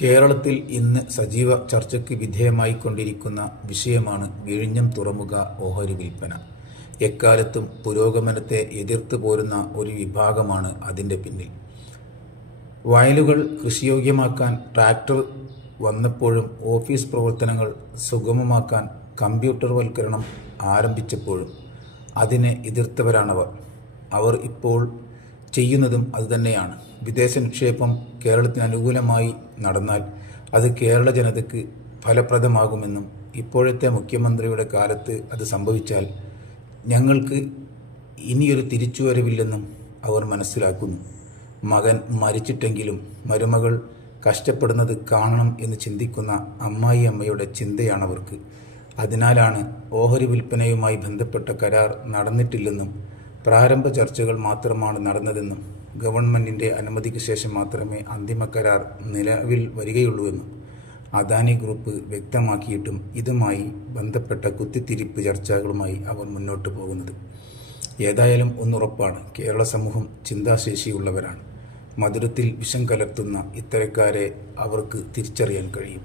കേരളത്തിൽ ഇന്ന് സജീവ ചർച്ചയ്ക്ക് വിധേയമായിക്കൊണ്ടിരിക്കുന്ന വിഷയമാണ് വിഴിഞ്ഞം തുറമുഖ ഓഹരി വിൽപ്പന. എക്കാലത്തും പുരോഗമനത്തെ എതിർത്തു പോരുന്ന ഒരു വിഭാഗമാണ് അതിൻ്റെ പിന്നിൽ. വയലുകൾ കൃഷിയോഗ്യമാക്കാൻ ട്രാക്ടർ വന്നപ്പോഴും ഓഫീസ് പ്രവർത്തനങ്ങൾ സുഗമമാക്കാൻ കമ്പ്യൂട്ടർവൽക്കരണം ആരംഭിച്ചപ്പോഴും അതിനെ എതിർത്തവരാണവർ. അവർ ഇപ്പോൾ ചെയ്യുന്നതും അതുതന്നെയാണ്. വിദേശ നിക്ഷേപം കേരളത്തിന് അനുകൂലമായി നടന്നാൽ അത് കേരള ജനതയ്ക്ക് ഫലപ്രദമാകുമെന്നും ഇപ്പോഴത്തെ മുഖ്യമന്ത്രിയുടെ കാലത്ത് അത് സംഭവിച്ചാൽ ഞങ്ങൾക്ക് ഇനിയൊരു തിരിച്ചുവരവില്ലെന്നും അവർ മനസ്സിലാക്കുന്നു. മകൻ മരിച്ചിട്ടെങ്കിലും മരുമകൾ കഷ്ടപ്പെടുന്നത് കാണണം എന്ന് ചിന്തിക്കുന്ന അമ്മായിയമ്മയുടെ ചിന്തയാണവർക്ക്. അതിനാലാണ് ഓഹരി വിൽപ്പനയുമായി ബന്ധപ്പെട്ട കരാർ നടന്നിട്ടില്ലെന്നും പ്രാരംഭ ചർച്ചകൾ മാത്രമാണ് നടന്നതെന്നും ഗവൺമെൻറ്റിൻ്റെ അനുമതിക്ക് ശേഷം മാത്രമേ അന്തിമ കരാർ നിലവിൽ വരികയുള്ളൂവെന്നും അദാനി ഗ്രൂപ്പ് വ്യക്തമാക്കിയിട്ടും ഇതുമായി ബന്ധപ്പെട്ട കുത്തിത്തിരിപ്പ് ചർച്ചകളുമായി അവർ മുന്നോട്ട് പോകുന്നത്. ഏതായാലും ഒന്നുറപ്പാണ്, കേരള സമൂഹം ചിന്താശേഷിയുള്ളവരാണ്. മധുരത്തിൽ വിഷം കലർത്തുന്ന ഇത്തരക്കാരെ അവർക്ക് തിരിച്ചറിയാൻ കഴിയും.